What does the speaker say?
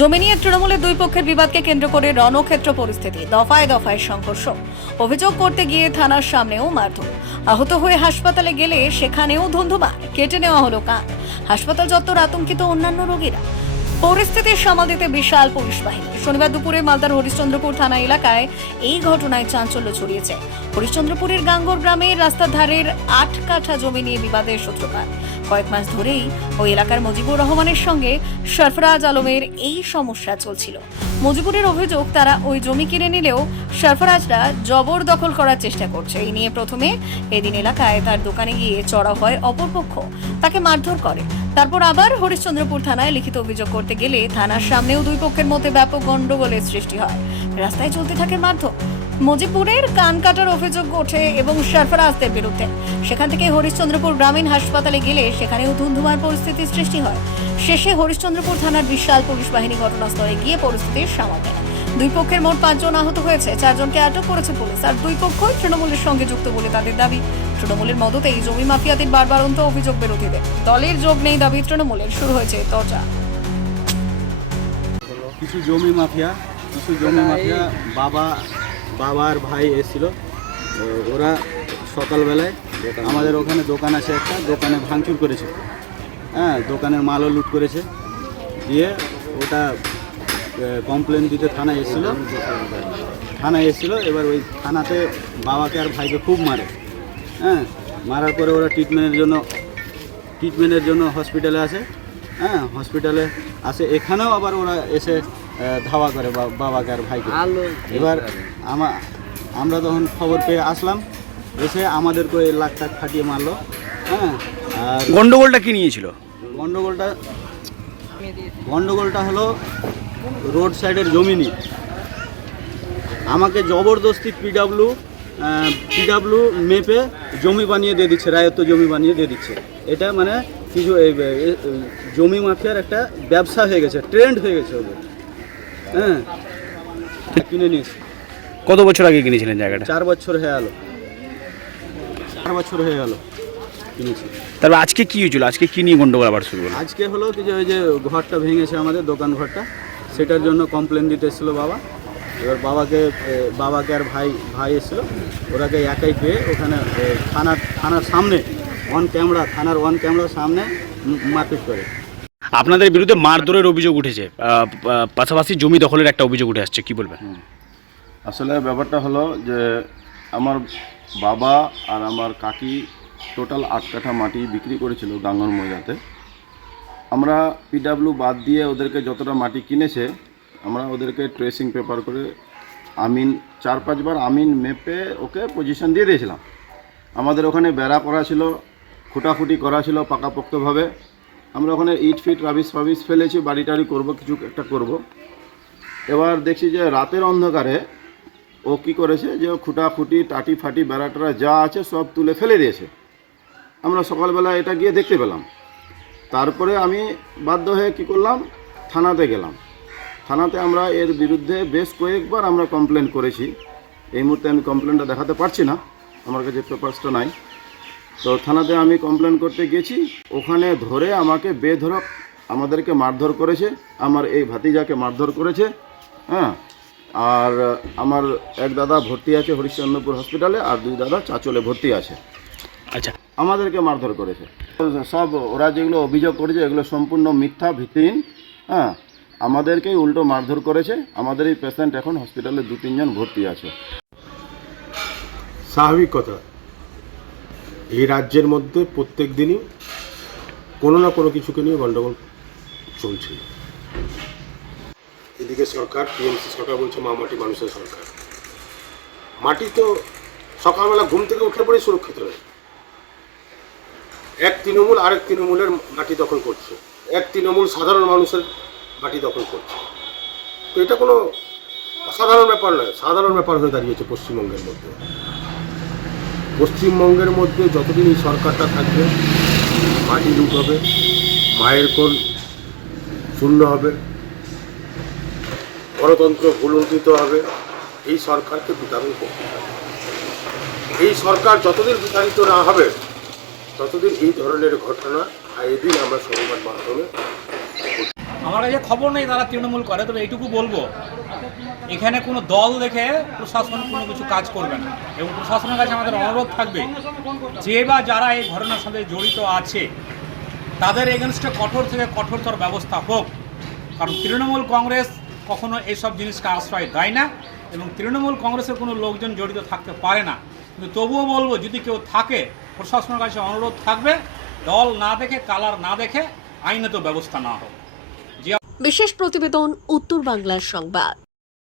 জমি নিয়ে তৃণমূলের দুই পক্ষের বিবাদকে কেন্দ্র করে রণক্ষেত্র পরিস্থিতি, দফায় দফায় সংঘর্ষ, অভিযোগ করতে গিয়ে থানার সামনেও মারধর, আহত হয়ে হাসপাতালে গেলে সেখানেও ধুন্ধুমার, কেটে নেওয়া হলো কান। হাসপাতাল চত্বর আতঙ্কিত অন্যান্য রোগীরা। পরিস্থিতির সামাল দিতে বিশাল পুলিশ বাহিনী। শনিবার দুপুরে মালদার হরিশ্চন্দ্রপুর থানা এলাকায় এই ঘটনায় চাঞ্চল্য ছড়িয়েছে। হরিশ্চন্দ্রপুরের গাঙ্গর গ্রামের রাস্তার ধারের ৮ কাঠা জমি নিয়ে বিবাদের সূত্রপাত। কয়েক মাস ধরেই ওই এলাকার মুজিবুর রহমানের সঙ্গে সরফরাজ আলমের এই সমস্যা চলছিল। মুজিবুরের অভিযোগ, তারা ওই জমি কিনে নিলেও সরফরাজরা জবরদখল করার চেষ্টা করছে। এই নিয়ে প্রথমে এদিন এলাকায় তার দোকানে গিয়ে চড়াও হয় অপরপক্ষ, তাকে মারধর করে। তারপর আবার হরিশ্চন্দ্রপুর থানায় লিখিত অভিযোগ করতে গেলে থানার সামনেও দুই পক্ষের মধ্যে ব্যাপক গন্ডগোলের সৃষ্টি হয়। রাস্তায় চলতে থাকে মারধর। মুজিবপুরের কান কাটার অভিযোগ ওঠে এবং সরফরাজদের বিরুদ্ধে। সেখান থেকে হরিশ্চন্দ্রপুর গ্রামীণ হাসপাতালে গেলে সেখানেও ধুন্ধুমার পরিস্থিতির সৃষ্টি হয়। শেষে হরিশ্চন্দ্রপুর থানার বিশাল পুলিশ বাহিনী ঘটনাস্থলে গিয়ে পরিস্থিতির সামাল দেয়। দুই পক্ষের মোট 5 জন আহত হয়েছে, 4 জনকে আটক করেছে পুলিশ। আর দুই পক্ষ তৃণমূলের সঙ্গে যুক্ত বলে তাদের দাবি। তৃণমূলের মদতেই জমি মাফিয়াদের বারবারন্ত অভিযোগ বিরোধীদের। দলের যোগ নেই দাবি তৃণমূলের। শুরু হয়েছে তরজা। কিছু জমি মাফিয়া বাবার ভাই এসেছিল। ওরা সকালবেলায় আমাদের ওখানে দোকান আছে একটা, দোকানে ভাঙচুর করেছে। হ্যাঁ, দোকানের মালও লুট করেছে। দিয়ে ওটা কমপ্লেন দিতে থানায় এসেছিলো। এবার ওই থানাতে বাবাকে আর ভাইকে খুব মারে। হ্যাঁ, মারার পরে ওরা ট্রিটমেন্টের জন্য হসপিটালে আসে। হ্যাঁ, হসপিটালে আসে, এখানেও আবার ওরা এসে ধাওয়া করে বাবাকে আর ভাইকে। এবার আমরা তখন খবর পেয়ে আসলাম, এসে আমাদেরকে লাখ টাক ফাটিয়ে মারলো। হ্যাঁ, আর গন্ডগোলটা কি নিয়েছিল? গন্ডগোলটা হলো রোড সাইডের জমি নিয়ে। আমাকে জবরদস্তি পিডাব্লিউ মেপে জমি বানিয়ে দিয়ে দিচ্ছে, রায়ত্ব জমি বানিয়ে দিয়ে দিচ্ছে। এটা মানে কিছু জমি মাফিয়ার একটা ব্যবসা হয়ে গেছে, ট্রেন্ড হয়ে গেছে ওদের। হ্যাঁ, কিনে নিয়েছে। কত বছর আগে কিনেছিলেন জায়গাটা? 4 বছর হয়ে গেল কিনেছি। তারপর আজকে কি হয়েছিল? আজকে কি নিয়ে গন্ডগোল আবার শুরু হলো? আজকে হলো কি যে ওই যে ঘরটা ভেঙেছে আমাদের দোকান ঘরটা, সেটার জন্য কমপ্লেন দিতে এসেছিলো বাবা। এবার বাবাকে আর ভাই এসেছিলো। ওরাকে একাই পেয়ে ওখানে থানার সামনে থানার অন ক্যামেরার সামনে মারপিট করে। আপনাদের বিরুদ্ধে মারধরের অভিযোগ উঠেছে, পাশাপাশি জমি দখলের একটা অভিযোগ উঠে আসছে, কি বলবেন? আসলে ব্যাপারটা হলো যে আমার বাবা আর আমার কাকি টোটাল 8 কাঠা মাটি বিক্রি করেছিল গাঙ্গর মৌজাতে। আমরা পিডাব্লিউ বাদ দিয়ে ওদেরকে যতটা মাটি কিনেছে, আমরা ওদেরকে ট্রেসিং পেপার করে 4-5 বার মেপে ওকে পজিশন দিয়ে দিয়েছিলাম। আমাদের ওখানে বেড়া করা ছিল, খুঁটাখুটি করা ছিল পাকাপোক্তভাবে। আমরা ওখানে ইট ফিট রাবিশ ফেলেছি, বাড়ি টাড়ি করবো, কিছু একটা করব। এবার দেখছি যে রাতের অন্ধকারে ও কী করেছে, যে খুঁটাখুটি টাটি ফাটি বেড়াটারা যা আছে সব তুলে ফেলে দিয়েছে। আমরা সকালবেলা এটা গিয়ে দেখতে পেলাম। তারপরে আমি বাধ্য হয়ে কী করলাম, থানাতে গেলাম। থানাতে আমরা এর বিরুদ্ধে বেশ কয়েকবার আমরা কমপ্লেন করেছি। এই মুহূর্তে আমি কমপ্লেনটা দেখাতে পারছি না, আমার কাছে পেপারসটা নাই। তো থানাতে আমি কমপ্লেন করতে গেছি, ওখানে ধরে আমাকে বেধড়ক আমাদেরকে মারধর করেছে, আমার এই ভাতিজাকে মারধর করেছে। হ্যাঁ, আর আমার এক দাদা ভর্তি আছে হরিশ্চন্দ্রপুর হসপিটালে, আর 2 দাদা চাচলে ভর্তি আছে। আচ্ছা, আমাদেরকে মারধর করেছে। সব ওরা যেগুলো অভিযোগ করেছে এগুলো সম্পূর্ণ মিথ্যা, ভিত্তিহীন। হ্যাঁ, আমাদেরকেই উল্টো মারধর করেছে। আমাদের এই পেশেন্ট এখন হসপিটালে 2-3 জন ভর্তি আছে। স্বাভাবিক কথা, এই রাজ্যের মধ্যে প্রত্যেক দিনই কোনো না কোনো কিছুকে নিয়ে গণ্ডগোল চলছে। এদিকে সরকার, টিএমসি সরকার বলছে মাটি মানুষের সরকার। মাটি তো সকালবেলা ঘুম থেকে উঠে পড়ে সুরক্ষিত রয়ে, এক তৃণমূল আরেক তৃণমূলের মাটি দখল করছে, এক তৃণমূল সাধারণ মানুষের মাটি দখল করছে। তো এটা কোনো অসাধারণ ব্যাপার নয়, সাধারণ ব্যাপার হয়ে দাঁড়িয়েছে পশ্চিমবঙ্গের মধ্যে। পশ্চিমবঙ্গের মধ্যে যতদিন এই সরকারটা থাকবে, মাটি লুট হবে, মায়ের কোল শূন্য হবে, গণতন্ত্র ভুলুণ্ঠিত হবে। এই সরকারকে বিতাড়িত করতে হবে। এই সরকার যতদিন বিতাড়িত না হবে, ততদিন এই ধরনের ঘটনা এদিন আমরা সংবাদ মাধ্যমে। আমার কাছে খবর নেই তারা তৃণমূল করে, তবে এইটুকু বলবো এখানে কোনো দল দেখে প্রশাসন কোনো কিছু কাজ করবে না, এবং প্রশাসনের কাছে আমাদের অনুরোধ থাকবে যে বা যারা এই ঘটনার সাথে জড়িত আছে তাদের এগেনস্টে কঠোর থেকে কঠোরতর ব্যবস্থা হোক। কারণ তৃণমূল কংগ্রেস কখনো এইসব জিনিসকে আশ্রয় দেয় না, এবং তৃণমূল কংগ্রেসের কোনো লোকজন জড়িত থাকতে পারে না। কিন্তু তবুও বলবো যদি কেউ থাকে প্রশাসনের কাছে অনুরোধ থাকবে দল না দেখে, কালার না দেখে আইনত ব্যবস্থা না হোক। বিশেষ প্রতিবেদন উত্তর বাংলার সংবাদ।